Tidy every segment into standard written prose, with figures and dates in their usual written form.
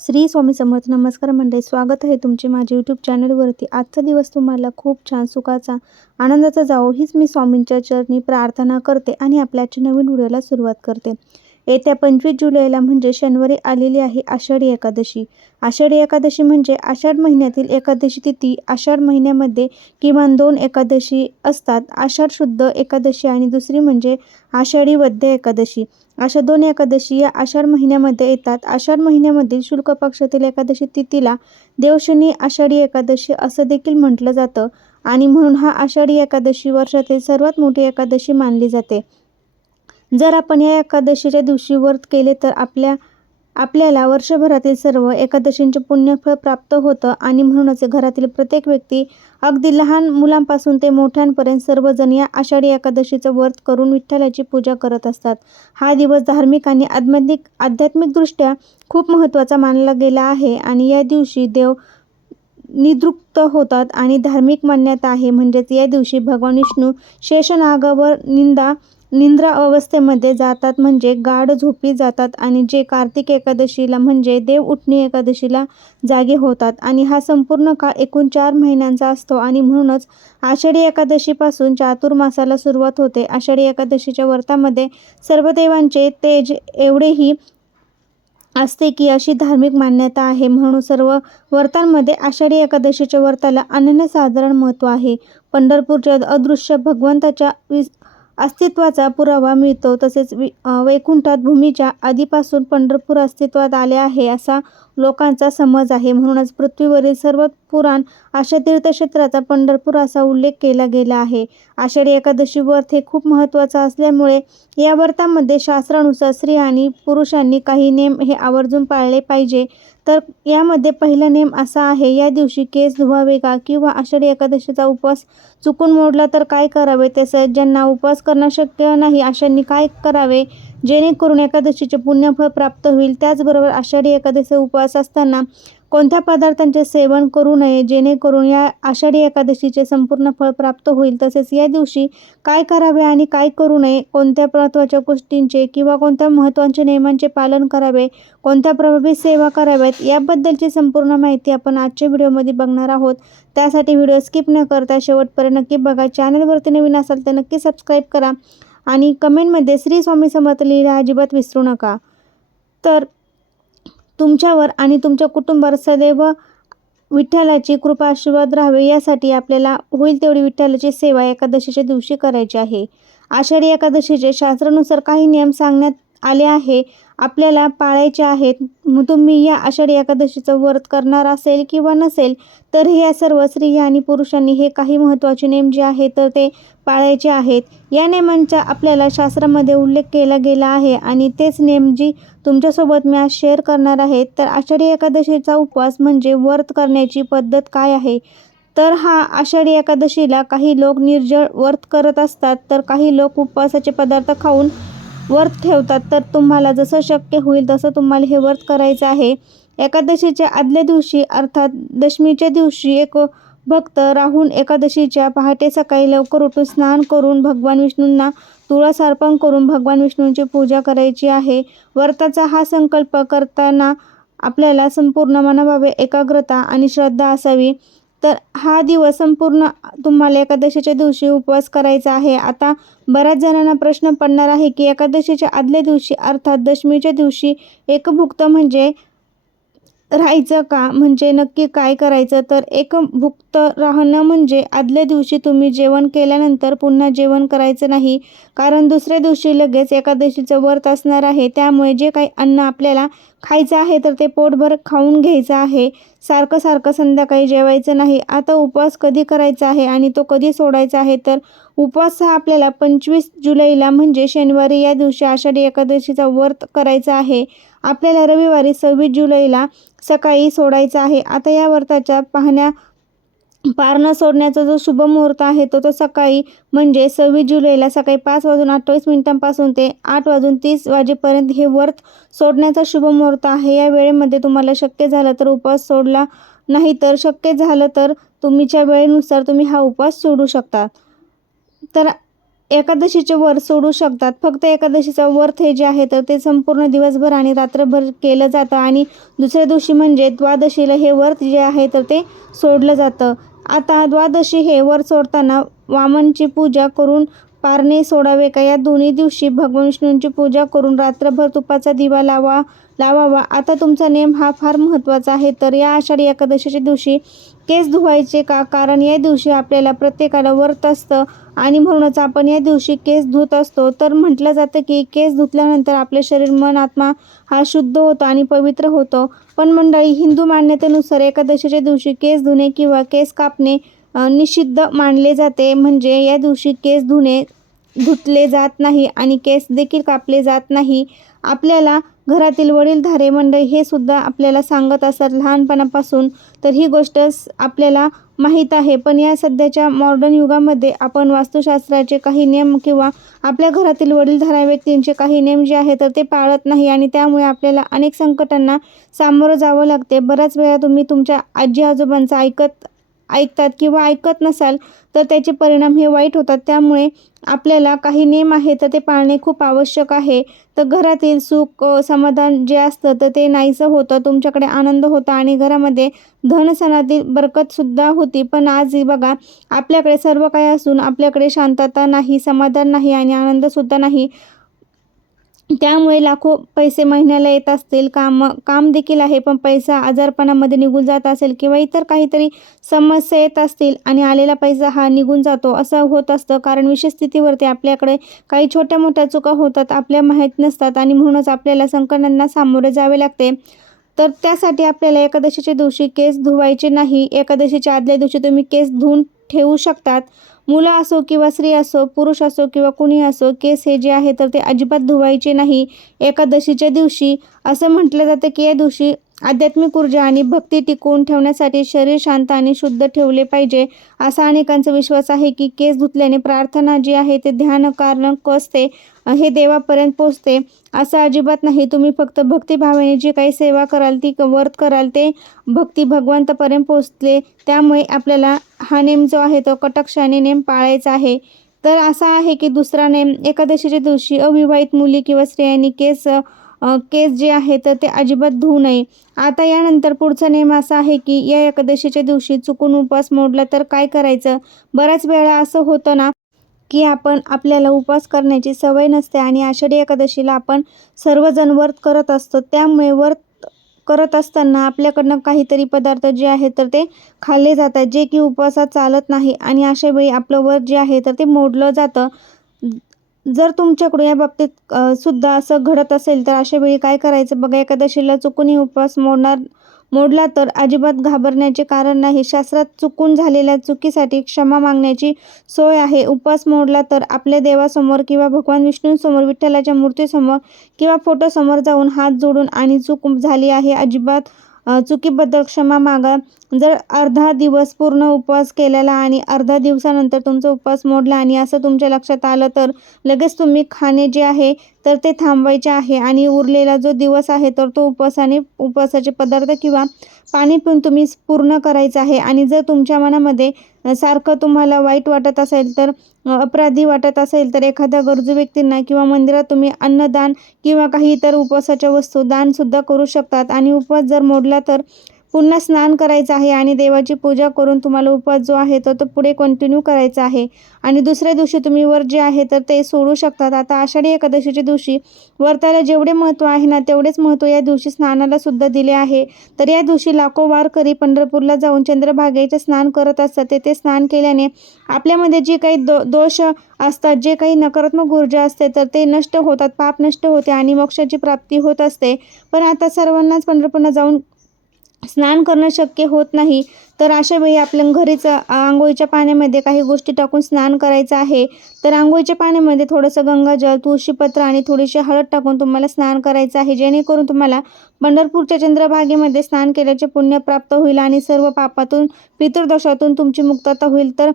श्री स्वामी समर्थ. नमस्कार मंडळी, स्वागत आहे तुमचे माझ्या यूट्यूब चॅनलवरती. आजचा दिवस तुम्हाला खूप छान, सुखाचा, आनंदाचा जावो हीच मी स्वामींच्या चरणी प्रार्थना करते आणि आपल्याच्या नवीन व्हिडिओला सुरुवात करते. येत्या 25 जुलैला म्हणजे शनिवारी आलेली आहे आषाढी एकादशी. आषाढी एकादशी म्हणजे आषाढ महिन्यातील एकादशी तिथी. आषाढ महिन्यामध्ये किमान 2 एकादशी असतात, आषाढ शुद्ध एकादशी आणि दुसरी म्हणजे आषाढी वद्य एकादशी. अशा 2 एकादशी या आषाढ महिन्यामध्ये येतात. आषाढ महिन्यामधील शुक्ल पक्षातील एकादशी तिथीला देवशनी आषाढी एकादशी असं देखील म्हटलं जातं आणि म्हणून हा आषाढी एकादशी वर्षातील सर्वात मोठी एकादशी मानली जाते. जर आपण या एकादशीच्या दिवशी व्रत केले तर आपल्याला वर्षभरातील सर्व एकादशींचे पुण्यफळ प्राप्त होतं आणि म्हणूनच घरातील प्रत्येक व्यक्ती, अगदी लहान मुलांपासून ते मोठ्यांपर्यंत सर्वजण या आषाढी एकादशीचं व्रत करून विठ्ठलाची पूजा करत असतात. हा दिवस धार्मिक आणि आध्यात्मिकदृष्ट्या खूप महत्त्वाचा मानला गेला आहे आणि या दिवशी देव निद्रुक्त होतात आणि धार्मिक मान्यता आहे. म्हणजेच या दिवशी भगवान विष्णू शेषनागावर निद्रा अवस्थेमध्ये जातात, म्हणजे गाढ झोपी जातात आणि जे कार्तिक एकादशीला म्हणजे देव उठणी एकादशीला जागे होतात आणि हा संपूर्ण काळ एकूण 4 महिन्यांचा असतो आणि म्हणूनच आषाढी एकादशीपासून चातुर्मासाला सुरुवात होते. आषाढी एकादशीच्या व्रतामध्ये सर्व देवांचे तेज एवढेही असते की अशी धार्मिक मान्यता आहे. म्हणून सर्व व्रतांमध्ये आषाढी एकादशीच्या व्रताला अनन्यसाधारण महत्त्व आहे. पंढरपूरच्या अदृश्य भगवंताच्या अस्तित्वाचा पुरावा मिळतो. तसेच वैकुंठात भूमीच्या आधीपासून पंढरपूर अस्तित्वात आले आहे असा लोकांचा समज आहे. म्हणूनच पृथ्वीवरील सर्व पुराण अशा तीर्थक्षेत्राचा पंढरपूर असा उल्लेख केला गेला आहे. आषाढी एकादशी व्रत हे खूप महत्त्वाचं असल्यामुळे या व्रतामध्ये शास्त्रानुसार स्त्री आणि पुरुषांनी काही नेम हे आवर्जून पाळले पाहिजे. तर यामध्ये पहिला नेम असा आहे, या दिवशी केस धुवावे का? किंवा आषाढी एकादशीचा उपवास चुकून मोडला तर काय करावे? तसेच ज्यांना उपवास करणं शक्य नाही अशांनी काय करावे जेणेकरून एकादशीचे पुण्यफळ प्राप्त होईल? त्याचबरोबर आषाढी एकादशी उपवास असताना कोणत्या पदार्थांचे सेवन करू नये जेणेकरून या आषाढी एकादशीचे संपूर्ण फळ प्राप्त होईल? तसेच या दिवशी काय करावे आणि काय करू नये, कोणत्या महत्त्वाच्या गोष्टींचे किंवा कोणत्या महत्त्वाच्या नियमांचे पालन करावे, कोणत्या प्रभावी सेवा कराव्यात, याबद्दलची संपूर्ण माहिती आपण आजच्या व्हिडिओमध्ये बघणार आहोत. त्यासाठी व्हिडिओ स्किप न करता शेवटपर्यंत नक्की बघा. चॅनलवरती नवीन असाल तर नक्की सबस्क्राईब करा आणि कमेंटमध्ये श्री स्वामी समर्थ लिहायला अजिबात विसरू नका. तर तुमच्यावर आणि तुमच्या कुटुंबावर सदैव विठ्ठलाची कृपा आशीर्वाद राहावे यासाठी आपल्याला होईल तेवढी विठ्ठलाची सेवा एकादशीच्या दिवशी करायची आहे. आषाढी एकादशीचे शास्त्रानुसार काही नियम सांगण्यात आले आहे, आपल्याला पाळायचे आहेत. तुम्ही या आषाढी एकादशीचं व्रत करणार असेल किंवा नसेल तर या सर्व स्त्रिया आणि पुरुषांनी हे काही महत्त्वाचे नियम जे आहेत तर ते पाळायचे आहेत. या नियमांचा आपल्याला शास्त्रामध्ये उल्लेख केला गेला आहे आणि तेच नियम जी तुमच्यासोबत मी आज शेअर करणार आहे. तर आषाढी एकादशीचा उपवास म्हणजे व्रत करण्याची पद्धत काय आहे? तर हा आषाढी एकादशीला काही लोक निर्जळ व्रत करत असतात, तर काही लोक उपवासाचे पदार्थ खाऊन व्रत ठेवतात. तर तुम्हाला जसं शक्य होईल तसं तुम्हाला हे व्रत करायचं आहे. एकादशीच्या आदल्या दिवशी अर्थात दशमीच्या दिवशी एक भक्त राहून एकादशीच्या पहाटे सकाळी लवकर उठून स्नान करून भगवान विष्णूंना तुळस अर्पण करून भगवान विष्णूंची पूजा करायची आहे. व्रताचा हा संकल्प करताना आपल्याला संपूर्ण मनाभावे एकाग्रता आणि श्रद्धा असावी. तर हा दिवस संपूर्ण तुम्हाला एकादशीच्या दिवशी उपवास करायचा आहे. आता बऱ्याच जणांना प्रश्न पडणार आहे की एकादशीच्या आदल्या दिवशी अर्थात दशमीच्या दिवशी एकभुक्त म्हणजे राहायचं का? म्हणजे नक्की काय करायचं? तर एकभुक्त राहणं म्हणजे आदल्या दिवशी तुम्ही जेवण केल्यानंतर पुन्हा जेवण करायचं नाही, कारण दुसऱ्या दिवशी लगेच एकादशीचं व्रत असणार आहे. त्यामुळे जे काही अन्न आपल्याला खायचं आहे तर ते पोटभर खाऊन घ्यायचं आहे. सारखं संध्याकाळी जेवायचं नाही. आता उपवास कधी करायचा आहे आणि तो कधी सोडायचा आहे? तर उपवास हा आपल्याला 25 जुलैला म्हणजे शनिवारी या दिवशी आषाढी एकादशीचा व्रत करायचा आहे. आपल्याला रविवारी 26 जुलैला सकाळी सोडायचा आहे. आता या व्रताच्या पारणं सोडण्याचा जो शुभ मुहूर्त आहे तो सकाळी म्हणजे 26 जुलैला सकाळी 5:28 ते 8:30 वाजेपर्यंत हे व्रत सोडण्याचा शुभ मुहूर्त आहे. या वेळेमध्ये तुम्हाला शक्य झालं तर उपवास सोडला, नाही तर शक्य झालं तर तुमच्या वेळेनुसार तुम्ही हा उपवास सोडू शकता. तर एकादशीचे व्रत सोडू शकतात. फक्त एकादशीचं व्रत हे जे आहे तर ते संपूर्ण दिवसभर आणि रात्रभर केलं जातं आणि दुसऱ्या दिवशी म्हणजे द्वादशीला हे व्रत जे आहे तर ते सोडलं जातं. आता द्वादशी हे व्रत सोडताना वामनची पूजा करून पारणे सोडावे का या दोन्ही दिवशी भगवान विष्णूंची पूजा करून रात्रभर तुपाचा दिवा लावावा. आता तुमचा नेम हा फार महत्त्वाचा आहे. तर या आषाढी एकादशीच्या दिवशी केस धुवायचे का? कारण या दिवशी आपल्याला प्रत्येकाला व्रत असतं आणि म्हणूनच आपण या दिवशी केस धुत असतो. तर म्हटलं जातं की केस धुतल्यानंतर आपले शरीर, मन, आत्मा हा शुद्ध होतो आणि पवित्र होतो. पण मंडळी, हिंदू मान्यतेनुसार एकादशीच्या दिवशी केस धुणे किंवा केस कापणे निषिद्ध मानले जाते. म्हणजे या दिवशी केस धुतले जात नाही आणि केस देखील कापले जात नाही. आपल्याला घरातील वडीलधारे मंडळी हे सुद्धा आपल्याला सांगत असतात लहानपणापासून. तर ही गोष्ट आपल्याला माहीत आहे. पण या सध्याच्या मॉडर्न युगामध्ये आपण वास्तुशास्त्राचे काही नियम किंवा आपल्या घरातील वडीलधाऱ्या व्यक्तींचे काही नियम जे आहे तर ते पाळत नाही आणि त्यामुळे आपल्याला अनेक संकटांना सामोरं जावं लागते. बऱ्याच वेळा तुम्ही तुमच्या आजी आजोबांचं ऐकतात किंवा ऐकत नसाल तर त्याचे परिणाम हे वाईट होतात. त्यामुळे आपल्याला काही नियम आहे तर ते पाळणे खूप आवश्यक आहे. तर घरातील सुख समाधान जे असतं तर ते नाहीसं होतं. तुमच्याकडे आनंद होता आणि घरामध्ये धनसनातील बरकतसुद्धा होती. पण आज बघा, आपल्याकडे सर्व काही असून आपल्याकडे शांतता नाही, समाधान नाही आणि आनंदसुद्धा नाही. त्यामुळे लाखो पैसे महिन्याला येत असतील, काम देखील आहे, पण पैसा आजारपणामध्ये निघून जात असेल किंवा इतर काहीतरी समस्या येत असतील आणि आलेला पैसा हा निघून जातो, असं होत असतं. कारण विशेष स्थितीवरती आपल्याकडे काही छोट्या मोठ्या चुका होतात, आपल्या माहीत नसतात आणि म्हणूनच आपल्याला संकटांना सामोरे जावे लागते. तर त्यासाठी आपल्याला एकादशीच्या दिवशी केस धुवायचे नाही. एकादशीच्या आदल्या दिवशी तुम्ही केस धुवून ठेवू शकतात. मुलं असो किंवा स्त्री असो, पुरुष असो किंवा कुणी असो, केस हे जे आहे तर ते अजिबात धुवायचे नाही एकादशीच्या दिवशी. असं म्हटलं जातं की या दिवशी आध्यात्मिक ऊर्जा आणि भक्ती टिकवून ठेवण्यासाठी शरीर शांत आणि शुद्ध ठेवले पाहिजे. असा अनेकांचा विश्वास आहे की केस धुतल्याने प्रार्थना जी आहे ते ध्यान कारण असते हे देवापर्यंत पोचते. असं अजिबात नाही. तुम्ही फक्त भक्तिभावाने जी काही सेवा कराल, ती व्रत कराल, ते भक्ती भगवंतापर्यंत पोचते. त्यामुळे आपल्याला हा नेम जो आहे तो कटाक्षाने नेम पाळायचा आहे. तर असा आहे की दुसरा नेम, एकादशीच्या दिवशी अविवाहित मुली किंवा स्त्रियांनी केस जे आहे तर ते अजिबात धुवू नये. आता यानंतर पुढचा नेम असा आहे की या एकादशीच्या दिवशी चुकून उपवास मोडला तर काय करायचं? बऱ्याच वेळा असं होतं ना की आपल्याला उपवास करण्याची सवय नसते आणि आषाढी एकादशीला आपण सर्वजण व्रत करत असतो. त्यामुळे व्रत करत असताना आपल्याकडनं काहीतरी पदार्थ जे आहे तर ते खाल्ले जातात, जे की उपवासात चालत नाही आणि अशा वेळी आपलं व्रत जे आहे तर ते मोडलं जातं. जर तुमच्याकडून या बाबतीत सुद्धा असं घडत असेल तर अशा वेळी काय करायचं बघा. एकादशीला चुकूनही उपवास मोडला तर अजिबात घाबरण्याचे कारण नाही. शास्त्रात चुकून झालेल्या चुकीसाठी क्षमा मागण्याची सोय आहे. उपवास मोडला तर आपल्या देवासमोर किंवा भगवान विष्णूंसमोर, विठ्ठलाच्या मूर्तीसमोर किंवा फोटोसमोर जाऊन हात जोडून आणि चूक झाली आहे, अजिबात चुकीबद्दल क्षमा मागा. जर अर्धा दिवस पूर्ण उपवास केलेला आणि अर्धा दिवसानंतर तुमचा उपवास मोडला आणि असं तुमच्या लक्षात आलं तर लगेच तुम्ही खाणे जे आहे तर ते थांबवायचे आहे आणि उरलेला जो दिवस आहे तर तो उपवासाचे पदार्थ किंवा पाणी पिऊन तुम्ही पूर्ण करायचं आहे. आणि जर तुमच्या मनामध्ये सारखं तुम्हाला वाईट वाटत असेल तर अपराधी वाटत असेल तर एखाद्या गरजू व्यक्तींना किंवा मंदिरात तुम्ही अन्नदान किंवा काही इतर उपवासाच्या वस्तू दानसुद्धा करू शकतात. आणि उपवास जर मोडला तर पुन्हा स्नान करायचं आहे आणि देवाची पूजा करून तुम्हाला उपवास जो आहे तर तो पुढे कंटिन्यू करायचा आहे आणि दुसऱ्या दिवशी तुम्ही व्रत जे आहे तर ते सोडू शकतात. आता आषाढी एकादशीच्या दिवशी व्रताला जेवढे महत्त्व आहे ना तेवढेच महत्त्व या दिवशी स्नानाला सुद्धा दिले आहे. तर या दिवशी लाखो वारकरी पंढरपूरला जाऊन चंद्रभागेचे स्नान करत असतात. तेथे स्नान केल्याने आपल्यामध्ये जे काही दोष असतात, जे काही नकारात्मक ऊर्जा असते तर ते नष्ट होतात, पाप नष्ट होते आणि मोक्षाची प्राप्ती होत असते. पण आता सर्वांनाच पंढरपूरला जाऊन स्नान करणं शक्य होत नाही. तर अशा वेळी आपल्या घरीच आंघोळीच्या पाण्यामध्ये काही गोष्टी टाकून स्नान करायचं आहे. तर आंघोळीच्या पाण्यामध्ये थोडंसं गंगाजल, तुळशीपत्र आणि थोडीशी हळद टाकून तुम्हाला स्नान करायचं आहे, जेणेकरून तुम्हाला पंढरपूरच्या चंद्रभागेमध्ये स्नान केल्याचे पुण्य प्राप्त होईल आणि सर्व पापातून, पितृदोषातून तुमची मुक्तता होईल. तर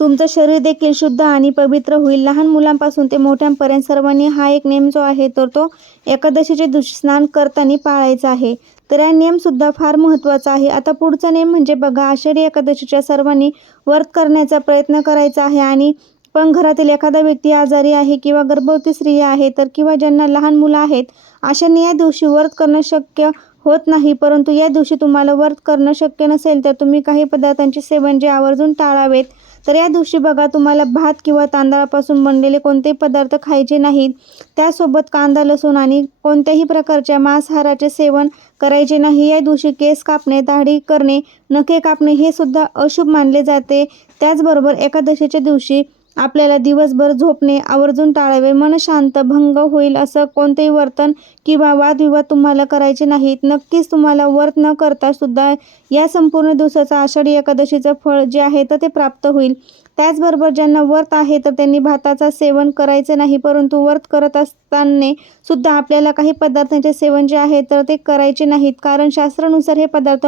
तुमचं शरीर देखील शुद्ध आणि पवित्र होईल. लहान मुलांपासून ते मोठ्यांपर्यंत सर्वांनी हा एक नेम जो आहे तर तो एकादशीच्या दिवशी स्नान करताना पाळायचा आहे. तर हा नेमसुद्धा फार महत्त्वाचा आहे. आता पुढचा नेम म्हणजे बघा, आषाढी एकादशीच्या सर्वांनी व्रत करण्याचा प्रयत्न करायचा आहे आणि पण घरातील एखादा व्यक्ती आजारी आहे किंवा गर्भवती स्त्रिया आहे तर किंवा ज्यांना लहान मुलं आहेत अशांनी या दिवशी व्रत करणं शक्य होत नाही. परंतु या दिवशी तुम्हाला व्रत करणं शक्य नसेल तर तुम्ही काही पदार्थांचे सेवन जे आवर्जून टाळावेत. तर या दिवशी बघा तुम्हाला भात किंवा तांदळापासून बनलेले कोणतेही पदार्थ खायचे नाहीत. त्यासोबत कांदा, लसूण आणि कोणत्याही प्रकारच्या मांसाहाराचे सेवन करायचे नाही. या दिवशी केस कापणे, दाढी करणे, नखे कापणे हे सुद्धा अशुभ मानले जाते. त्याचबरोबर एकादशीच्या दिवशी आपल्याला दिवसभर झोपणे आवर्जून टाळावे. मन शांत भंग होईल असं कोणतेही वर्तन किंवा वादविवाद तुम्हाला करायचे नाहीत. नक्कीच तुम्हाला व्रत न करता सुद्धा या संपूर्ण दिवसाचं आषाढी एकादशीचं फळ जे आहे तर ते प्राप्त होईल. त्याचबरोबर ज्यांना व्रत आहे तर त्यांनी भाताचं सेवन करायचं नाही. परंतु व्रत करत असताना सुद्धा आपल्याला काही पदार्थांचे सेवन जे आहे तर ते करायचे नाहीत. कारण शास्त्रानुसार हे पदार्थ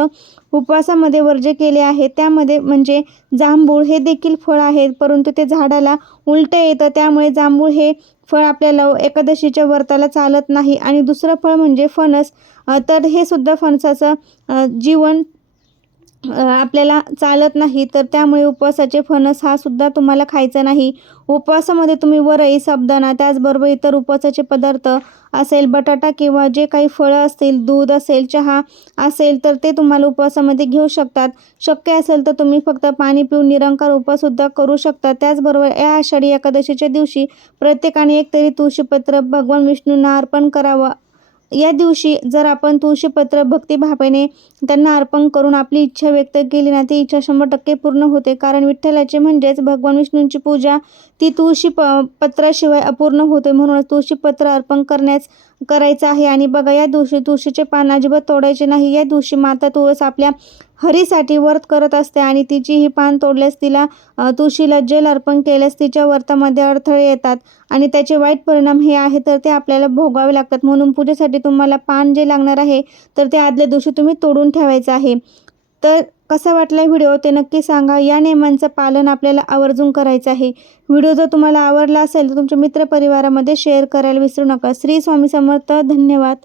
उपवासामध्ये वर्ज्य केले आहेत. त्यामध्ये म्हणजे जांभूळ हे देखील फळ आहे परंतु ते झाडाला उलटं येतं. त्यामुळे जांभूळ हे फळ आपल्याला एकादशीच्या व्रताला चालत नाही. आणि दुसरं फळ म्हणजे फणस, तर हे सुद्धा फणसाचं जीवन आपल्याला चालत नाही. तर त्यामुळे उपवासाचे फणस हा सुद्धा तुम्हाला खायचा नाही. उपवासामध्ये तुम्ही वरई, साबुदाणा त्याचबरोबर इतर उपवासाचे पदार्थ असेल, बटाटा किंवा जे काही फळं असतील, दूध असेल, चहा असेल तर ते तुम्हाला उपवासामध्ये घेऊ शकतात. शक्य असेल तर तुम्ही फक्त पाणी पिऊन निरंकार उपवाससुद्धा करू शकता. त्याचबरोबर या आषाढी एकादशीच्या दिवशी प्रत्येकाने एकतरी तुळशीपत्र भगवान विष्णूंना अर्पण करावं. या दिवशी जर आपण तुळशीपत्र भक्तिभावाने त्यांना अर्पण करून आपली इच्छा व्यक्त केली ना ती इच्छा 100% पूर्ण होते. कारण विठ्ठलाचे म्हणजेच भगवान विष्णूंची पूजा ती पत्राशिवाय अपूर्ण होते. म्हणूनच तुळशीपत्र अर्पण करायचं आहे. आणि बघा या दिवशी तुळशीचे पान अजिबात तोडायचे नाही. या दिवशी माता तुळस आपल्या हरीसाठी व्रत करत असते आणि तिची ही पान तोडल्यास तिला तुळशीला जल अर्पण केल्यास तिच्या व्रतामध्ये अडथळे येतात आणि त्याचे वाईट परिणाम हे आहे तर ते आपल्याला भोगावे लागतात. म्हणून पूजेसाठी तुम्हाला पान जे लागणार आहे तर ते आदल्या दिवशी तुम्ही तोडून ठेवायचं आहे. तर कसा वाटला व्हिडिओ ते नक्की सांगा. या नियमांचं पालन आपल्याला आवर्जून करायचं आहे. व्हिडिओ जर तुम्हाला आवडला असेल तर तुमच्या मित्रपरिवारामध्ये शेअर करायला विसरू नका. श्री स्वामी समर्थ. धन्यवाद.